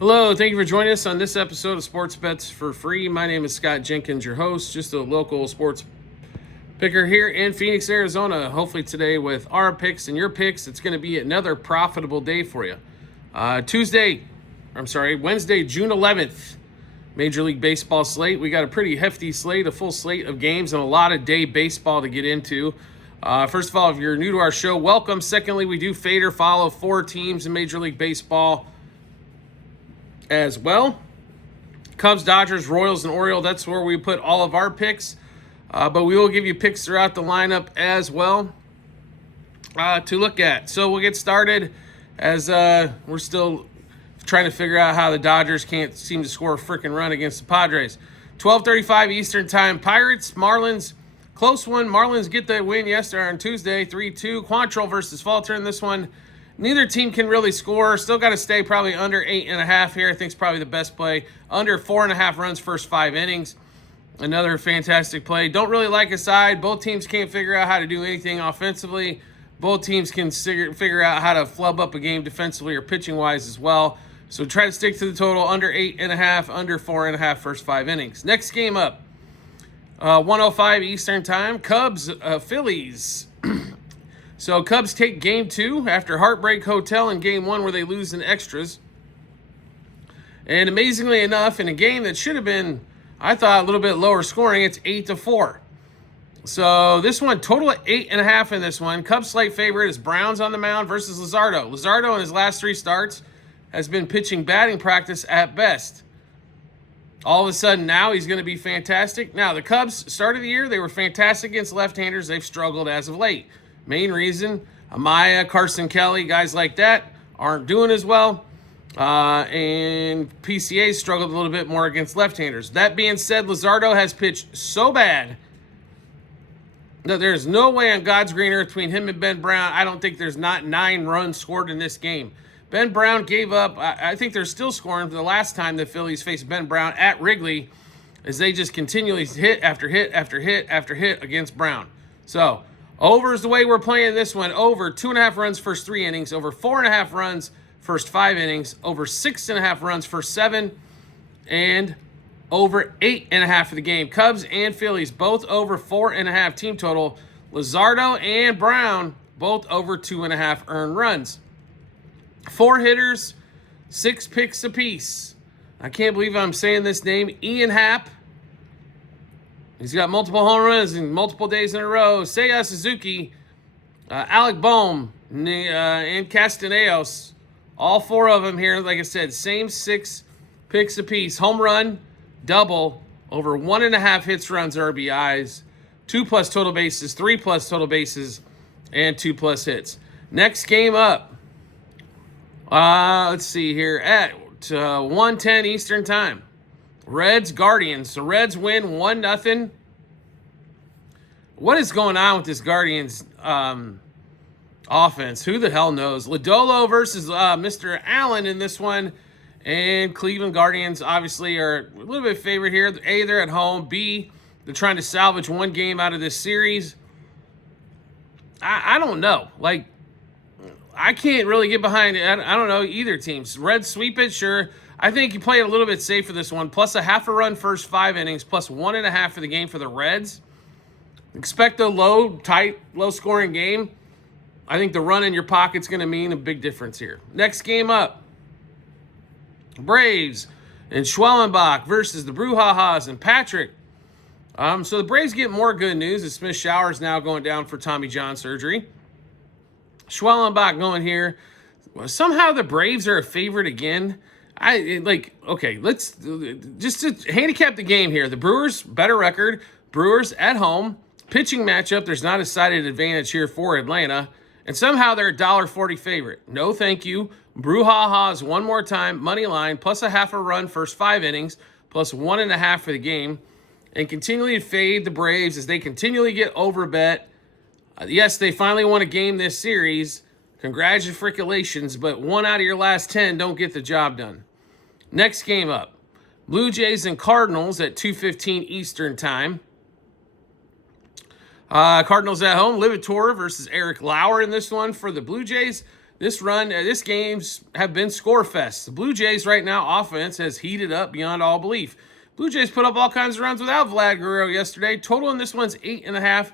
Hello, thank you for joining us on this episode of Sports Bets for Free. My name is Scott Jenkins, your host, just a local sports picker here in Phoenix, Arizona. Hopefully today with our picks and your picks, it's going to be another profitable day for you. Wednesday, June 11th, Major League Baseball slate. We got a pretty hefty slate, a full slate of games, and a lot of day baseball to get into. First of all, if you're new to our show, welcome. Secondly, we do fade or follow 4 teams in Major League Baseball as well. Cubs, Dodgers, Royals, and Orioles. That's where we put all of our picks. But we will give you picks throughout the lineup as well to look at. So we'll get started as we're still trying to figure out how the Dodgers can't seem to score a freaking run against the Padres. 12:35 Eastern Time. Pirates, Marlins. Close one. Marlins get the win yesterday on Tuesday, 3-2. Quantrill versus Falter in this one. Neither team can really score. Still got to stay probably under 8.5 here. I think it's probably the best play. Under 4.5 runs first 5 innings. Another fantastic play. Don't really like a side. Both teams can't figure out how to do anything offensively. Both teams can figure out how to flub up a game defensively or pitching-wise as well. So try to stick to the total under 8.5, under 4.5 first 5 innings. Next game up, 1:05 Eastern Time. Cubs, Phillies. So Cubs take game 2 after Heartbreak Hotel in game 1 where they lose in extras. And amazingly enough, in a game that should have been, I thought, a little bit lower scoring, it's 8-4. So this one, total of 8.5 in this one. Cubs slight favorite is Browns on the mound versus Luzardo. Luzardo in his last 3 starts has been pitching batting practice at best. All of a sudden now he's going to be fantastic. Now the Cubs, start of the year, they were fantastic against left-handers. They've struggled as of late. Main reason, Amaya, Carson Kelly, guys like that aren't doing as well. And PCA struggled a little bit more against left-handers. That being said, Luzardo has pitched so bad that there's no way on God's green earth between him and Ben Brown. I don't think there's not 9 runs scored in this game. Ben Brown gave up. I think they're still scoring for the last time the Phillies faced Ben Brown at Wrigley as they just continually hit after hit after hit after hit against Brown. So over is the way we're playing this one. Over 2.5 runs first 3 innings. Over 4.5 runs first 5 innings. Over 6.5 runs first 7. And over 8.5 for the game. Cubs and Phillies both over 4.5 team total. Luzardo and Brown both over 2.5 earned runs. 4 hitters, 6 picks apiece. I can't believe I'm saying this name. Ian Happ. He's got multiple home runs in multiple days in a row. Seiya Suzuki, Alec Bohm, and Castellanos. All 4 of them here, like I said, same 6 picks apiece. Home run, double, over 1.5 hits, runs, RBIs, 2+ total bases, 3+ total bases, and 2+ hits. Next game up. Let's see here at 1:10 Eastern Time. Reds, Guardians. The Reds win 1-0. What is going on with this Guardians offense? Who the hell knows? Lodolo versus Mr. Allen in this one. And Cleveland Guardians obviously are a little bit favored here. A, they're at home. B, they're trying to salvage 1 game out of this series. I don't know. Like, I can't really get behind it. I don't know either teams. Reds sweep it, sure. I think you play it a little bit safe for this one. Plus a 0.5 run first 5 innings, plus 1.5 for the game for the Reds. Expect a low-scoring game. I think the run in your pocket's going to mean a big difference here. Next game up. Braves and Schwellenbach versus the Brouhahas and Patrick. So the Braves get more good news as Smith Shower's now going down for Tommy John surgery. Schwellenbach going here. Somehow the Braves are a favorite again. Let's just to handicap the game here. The Brewers, better record. Brewers at home. Pitching matchup, there's not a sided advantage here for Atlanta. And somehow they're a $1.40 favorite. No thank you. Brouhahas one more time. Money line, plus a 0.5 run first 5 innings, plus 1.5 for the game. And continually fade the Braves as they continually get overbet. Yes, they finally won a game this series. Congratulations, but 1 out of your last 10 don't get the job done. Next game up. Blue Jays and Cardinals at 2:15 Eastern Time. Cardinals at home. Livator versus Eric Lauer in this one for the Blue Jays. This games have been score fests. The Blue Jays right now offense has heated up beyond all belief. Blue Jays put up all kinds of runs without Vlad Guerrero yesterday. Total in this one's 8.5.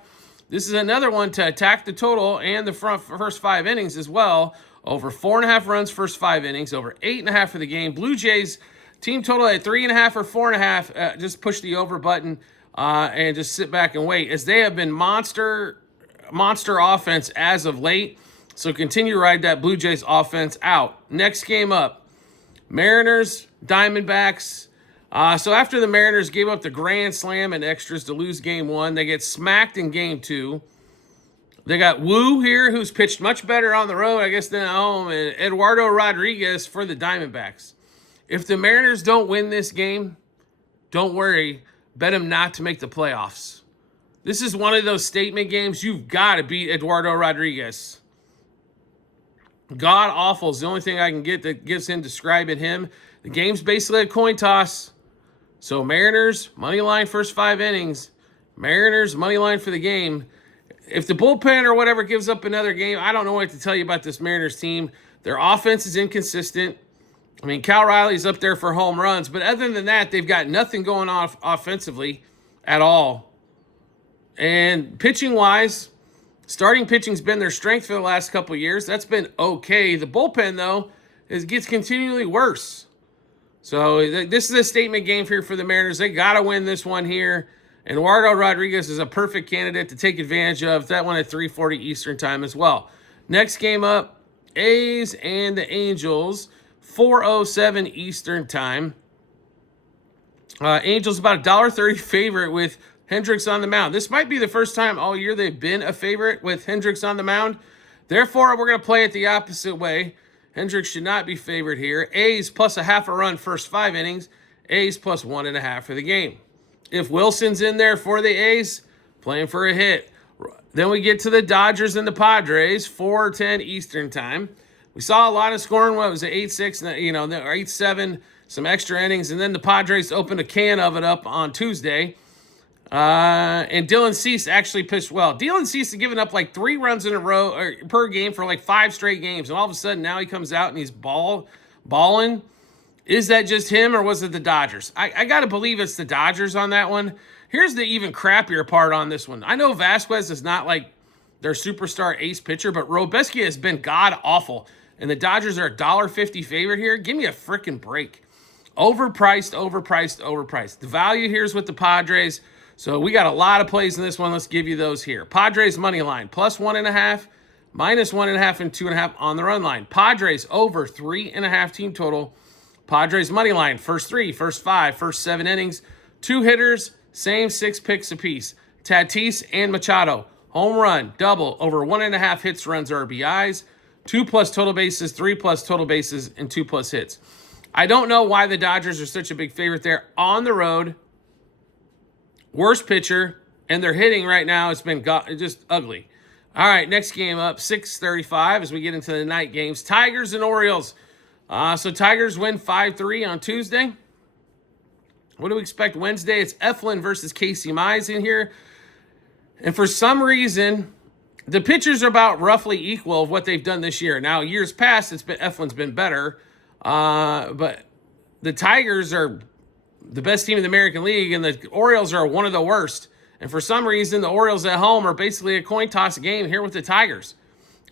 This is another one to attack the total and the first 5 innings as well. Over 4.5 runs first 5 innings, over 8.5 for the game. Blue Jays team total at 3.5 or 4.5. Just push the over button and just sit back and wait, as they have been monster offense as of late. So continue to ride that Blue Jays offense out. Next game up, Mariners, Diamondbacks. So after the Mariners gave up the grand slam and extras to lose game 1, they get smacked in game 2. They got Wu here, who's pitched much better on the road, I guess, than at home, and Eduardo Rodriguez for the Diamondbacks. If the Mariners don't win this game, don't worry, bet them not to make the playoffs. This is one of those statement games. You've got to beat Eduardo Rodriguez. God awful is the only thing I can get that gives him describing him. The game's basically a coin toss. So Mariners, money line first 5 innings. Mariners, money line for the game. If the bullpen or whatever gives up another game, I don't know what to tell you about this Mariners team. Their offense is inconsistent. I mean, Cal Riley's up there for home runs, but other than that, they've got nothing going on offensively at all. And pitching-wise, starting pitching's been their strength for the last couple of years. That's been okay. The bullpen, though, gets continually worse. So this is a statement game here for the Mariners. They got to win this one here. And Eduardo Rodriguez is a perfect candidate to take advantage of. That one at 3:40 Eastern time as well. Next game up, A's and the Angels, 4:07 Eastern time. Angels about $1.30 favorite with Hendricks on the mound. This might be the first time all year they've been a favorite with Hendricks on the mound. Therefore, we're going to play it the opposite way. Hendricks should not be favored here. A's plus a half a run first 5 innings. A's plus 1.5 for the game. If Wilson's in there for the A's, playing for a hit. Then we get to the Dodgers and the Padres, 4:10 Eastern time. We saw a lot of scoring. What was it, 8-6, or 8-7, some extra innings, and then the Padres opened a can of it up on Tuesday. And Dylan Cease actually pitched well. Dylan Cease has given up like 3 runs in a row per game for like 5 straight games, and all of a sudden now he comes out and he's balling. Is that just him, or was it the Dodgers? I got to believe it's the Dodgers on that one. Here's the even crappier part on this one. I know Vasquez is not like their superstar ace pitcher, but Robeski has been god-awful, and the Dodgers are a $1.50 favorite here. Give me a freaking break. Overpriced. The value here is with the Padres, so we got a lot of plays in this one. Let's give you those here. Padres money line, plus 1.5, minus 1.5, and 2.5 on the run line. Padres over 3.5 team total. Padres money line, first 3, first 5, first 7 innings. 2 hitters, same 6 picks apiece. Tatis and Machado, home run, double, over 1.5 hits, runs, RBIs. 2+ total bases, 3+ total bases, and 2+ hits. I don't know why the Dodgers are such a big favorite there on the road. Worst pitcher, and they're hitting right now. It's been just ugly. All right, next game up, 6:35 as we get into the night games. Tigers and Orioles. So Tigers win 5-3 on Tuesday. What do we expect Wednesday? It's Eflin versus Casey Mize in here. And for some reason, the pitchers are about roughly equal of what they've done this year. Now, years past, Eflin's been better. But the Tigers are the best team in the American League, and the Orioles are one of the worst. And for some reason, the Orioles at home are basically a coin toss game here with the Tigers.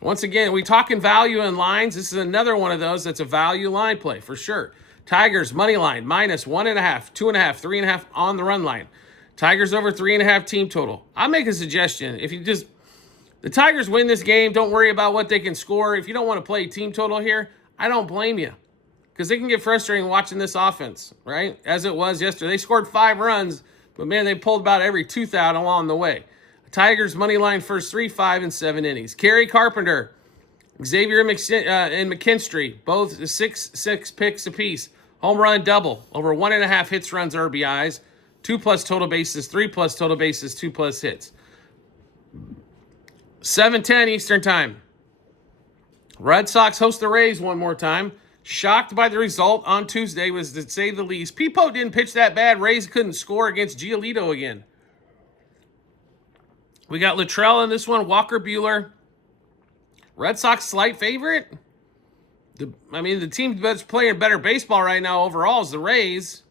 Once again, we talking value and lines. This is another one of those that's a value line play for sure. Tigers money line, minus 1.5, 2.5, 3.5 on the run line. Tigers over 3.5 team total. I'll make a suggestion. If the Tigers win this game, don't worry about what they can score. If you don't want to play team total here, I don't blame you. Because it can get frustrating watching this offense, right? As it was yesterday. They scored 5 runs, but man, they pulled about every tooth out along the way. Tigers money line first 3, 5, and 7 innings. Kerry Carpenter, Xavier and McKinstry, both 6 picks apiece. Home run double, over 1.5 hits, runs, RBIs. 2+ total bases, 3+ total bases, 2+ hits. 7:10 Eastern time. Red Sox host the Rays one more time. Shocked by the result on Tuesday, was to say the least. Peepo didn't pitch that bad. Rays couldn't score against Giolito again. We got Luttrell in this one, Walker Buehler. Red Sox slight favorite. The team that's playing better baseball right now overall is the Rays.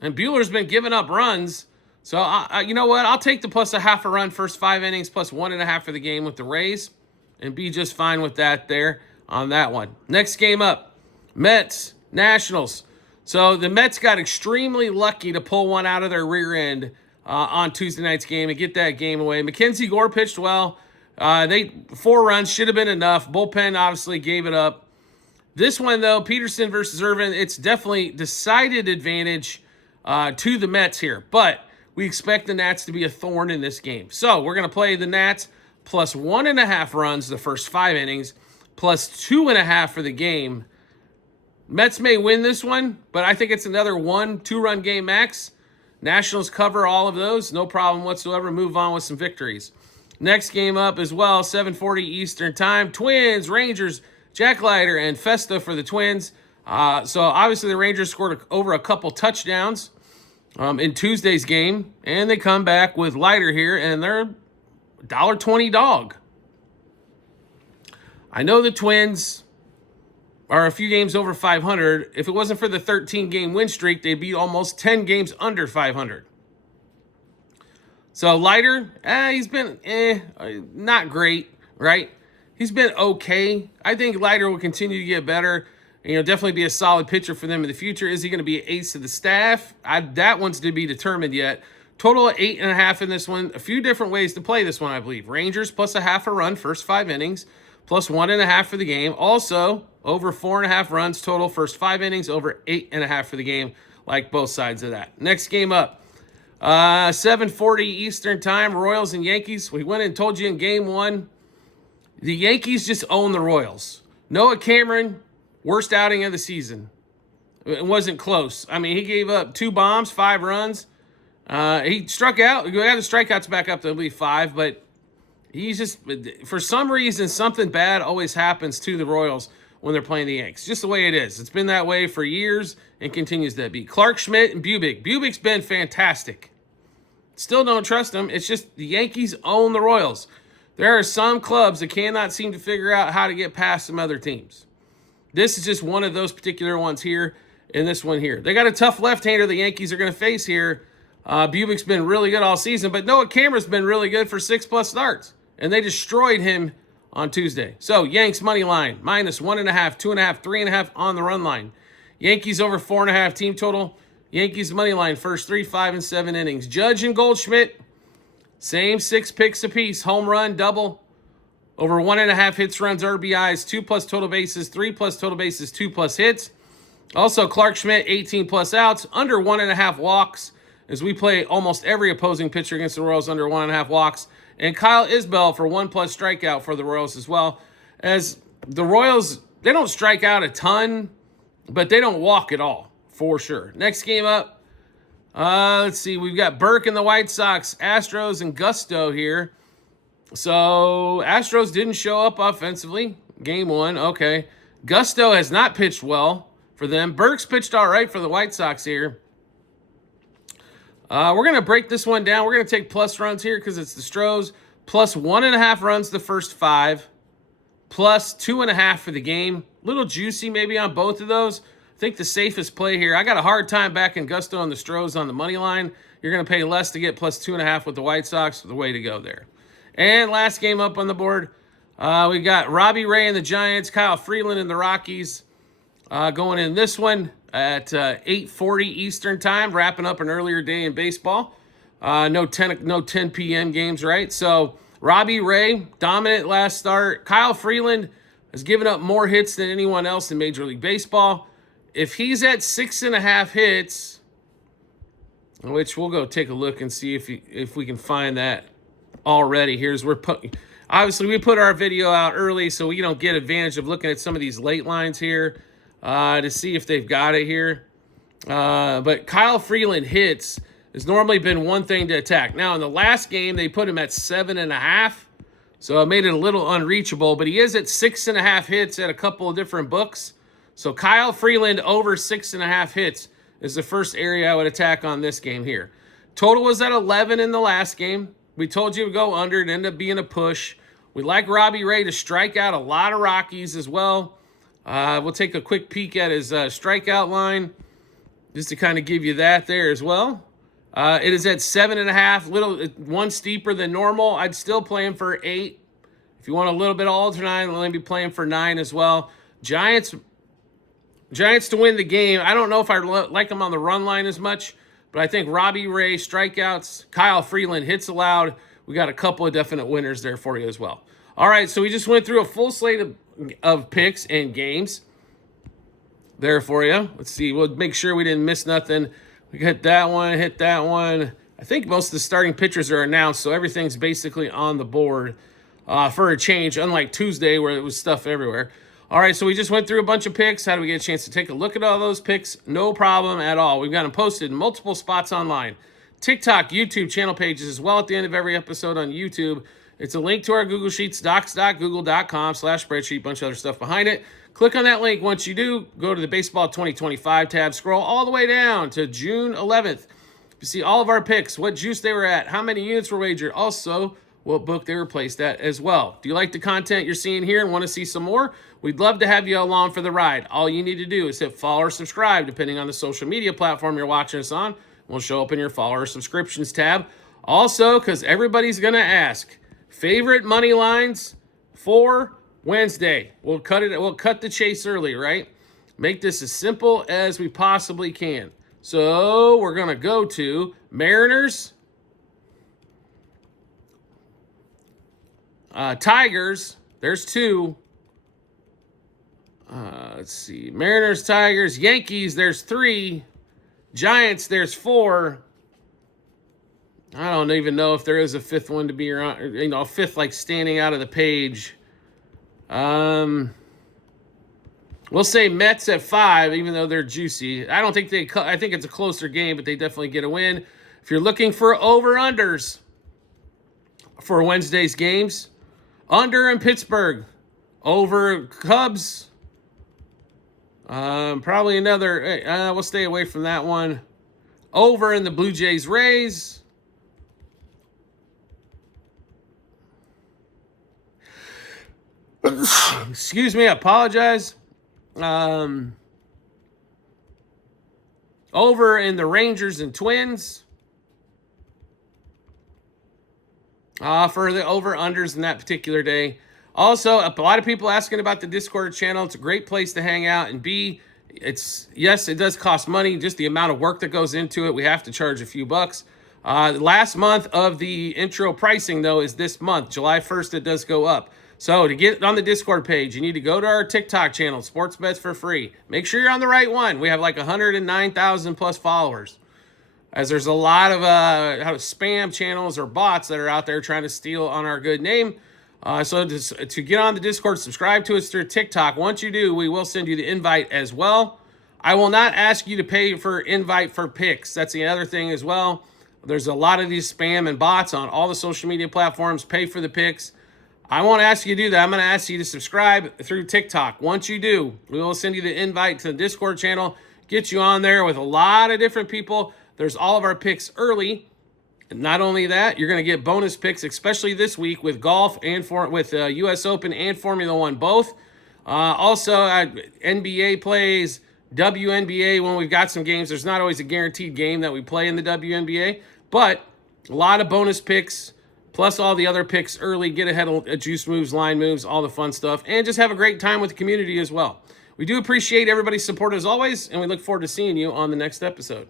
And Buehler's been giving up runs. So, you know what? I'll take the plus a half a run first 5 innings, plus 1.5 for the game with the Rays, and be just fine with that there on that one. Next game up, Mets, Nationals. So the Mets got extremely lucky to pull one out of their rear end on Tuesday night's game and get that game away. Mackenzie Gore pitched well. 4 runs should have been enough. Bullpen obviously gave it up. This one, though, Peterson versus Irvin, it's definitely decided advantage to the Mets here. But we expect the Nats to be a thorn in this game. So we're going to play the Nats plus 1.5 runs the first 5 innings, plus 2.5 for the game. Mets may win this one, but I think it's another 1-2 run game max. Nationals cover all of those, no problem whatsoever. Move on with some victories. Next game up as well, 7:40 Eastern time. Twins, Rangers, Jack Leiter and Festa for the Twins. So obviously the Rangers scored over a couple touchdowns in Tuesday's game, and they come back with Leiter here, and they're $1.20 dog. I know the Twins are a few games over 500. If it wasn't for the 13-game win streak, they'd be almost 10 games under 500. So Leiter, he's been not great, right? He's been okay. I think Leiter will continue to get better. Definitely be a solid pitcher for them in the future. Is he going to be an ace of the staff? That one's to be determined yet. Total of 8.5 in this one. A few different ways to play this one, I believe. Rangers plus a half a run, first 5 innings, plus 1.5 for the game. Also, over 4.5 runs total, first 5 innings, over 8.5 for the game. Like both sides of that. Next game up. 7:40 Eastern time, Royals and Yankees. We went and told you in game 1, the Yankees just own the Royals. Noah Cameron, worst outing of the season. It wasn't close. I mean, he gave up 2 bombs, 5 runs. He struck out. We got the strikeouts back up to at least 5, but he's just, for some reason, something bad always happens to the Royals when they're playing the Yanks. Just the way it is. It's been that way for years and continues to be. Clark Schmidt and Bubic. Bubic's been fantastic. Still don't trust him. It's just the Yankees own the Royals. There are some clubs that cannot seem to figure out how to get past some other teams. This is just one of those particular ones here and this one here. They got a tough left-hander the Yankees are going to face here. Bubic's been really good all season, but Noah Cameron's been really good for 6+ starts, and they destroyed him on Tuesday. So Yanks money line, minus 1.5, 2.5, 3.5 on the run line. Yankees over 4.5 team total. Yankees money line, first 3, 5, and 7 innings. Judge and Goldschmidt, same 6 picks apiece. Home run, double. Over 1.5 hits, runs, RBIs, 2+ total bases, 3+ total bases, 2+ hits. Also, Clark Schmidt, 18+ outs, under 1.5 walks, as we play almost every opposing pitcher against the Royals under 1.5 walks. And Kyle Isbell for 1+ strikeout for the Royals as well. As the Royals, they don't strike out a ton, but they don't walk at all, for sure. Next game up, let's see. We've got Burke and the White Sox, Astros and Gusto here. So Astros didn't show up offensively. Game 1, okay. Gusto has not pitched well for them. Burke's pitched all right for the White Sox here. We're going to break this one down. We're going to take plus runs here because it's the Stros. Plus 1.5 runs the first 5. Plus 2.5 for the game. Little juicy maybe on both of those. I think the safest play here. I got a hard time backing Gusto on the Stros on the money line. You're going to pay less to get plus 2.5 with the White Sox. The way to go there. And last game up on the board, we got Robbie Ray and the Giants, Kyle Freeland and the Rockies going in this one at 8:40 Eastern time, wrapping up an earlier day in baseball. No 10 p.m. games, right? So Robbie Ray, dominant last start. Kyle Freeland has given up more hits than anyone else in Major League Baseball. If he's at 6.5 hits, which we'll go take a look and see if we can find that already. Obviously we put our video out early, so we don't get advantage of looking at some of these late lines here to see if they've got it here. But Kyle Freeland hits has normally been one thing to attack. Now in the last game they put him at 7.5, so it made it a little unreachable. But he is at 6.5 hits at a couple of different books. So Kyle Freeland over 6.5 hits is the first area I would attack on this game here. Total was at 11 in the last game. We told you to go under. It ended up being a push. We like Robbie Ray to strike out a lot of Rockies as well. We'll take a quick peek at his strikeout line just to kind of give you that there as well. It is at 7.5, one steeper than normal. I'd still play him for 8. If you want a little bit of alternate, I'll be playing for 9 as well. Giants to win the game. I don't know if I like them on the run line as much, but I think Robbie Ray, strikeouts, Kyle Freeland, hits allowed. We got a couple of definite winners there for you as well. All right, so we just went through a full slate of picks and games there for you. Let's see. We'll make sure we didn't miss nothing. We hit that one, hit that one. I think most of the starting pitchers are announced, so everything's basically on the board for a change, unlike Tuesday where it was stuff everywhere. All right, so we just went through a bunch of picks. How do we get a chance to take a look at all those picks? No problem at all. We've got them posted in multiple spots online. TikTok, YouTube channel pages as well at the end of every episode on YouTube. It's a link to our Google Sheets, docs.google.com/spreadsheet, bunch of other stuff behind it. Click on that link. Once you do, go to the Baseball 2025 tab, scroll all the way down to June 11th. You see all of our picks, what juice they were at, how many units were wagered, also what book they were placed at as well. Do you like the content you're seeing here and want to see some more? We'd love to have you along for the ride. All you need to do is hit follow or subscribe, depending on the social media platform you're watching us on. We'll show up in your follow or subscriptions tab. Also, because everybody's going to ask, favorite money lines for Wednesday. We'll cut the chase early, right? Make this as simple as we possibly can. So we're going to go to Mariners, Tigers. There's 2. Let's see. Mariners, Tigers, Yankees, there's 3. Giants, there's 4. I don't even know if there is a 5th one to be around, a 5th like standing out of the page. We'll say Mets at 5, even though they're juicy. I think it's a closer game, but they definitely get a win. If you're looking for over-unders for Wednesday's games, under in Pittsburgh, over Cubs. Probably another, we'll stay away from that one. Over in the Blue Jays Rays. Excuse me, I apologize. Over in the Rangers and Twins. For the over-unders in that particular day. Also, a lot of people asking about the Discord channel. It's a great place to hang out. And B, yes, it does cost money. Just the amount of work that goes into it. We have to charge a few bucks. Last month of the intro pricing, though, is this month. July 1st, it does go up. So to get on the Discord page, you need to go to our TikTok channel, Sports Bets for Free. Make sure you're on the right one. We have like 109,000 plus followers. As there's a lot of spam channels or bots that are out there trying to steal on our good name. So to get on the Discord, subscribe to us through TikTok. Once you do, we will send you the invite as well. I will not ask you to pay for invite for picks. That's the other thing as well. There's a lot of these spam and bots on all the social media platforms. Pay for the picks. I won't ask you to do that. I'm going to ask you to subscribe through TikTok. Once you do, we will send you the invite to the Discord channel, get you on there with a lot of different people. There's all of our picks early. Not only that, you're going to get bonus picks, especially this week with golf and with U.S. Open and Formula One both. Also, NBA plays, WNBA when we've got some games. There's not always a guaranteed game that we play in the WNBA, but a lot of bonus picks, plus all the other picks early. Get ahead of juice moves, line moves, all the fun stuff, and just have a great time with the community as well. We do appreciate everybody's support as always, and we look forward to seeing you on the next episode.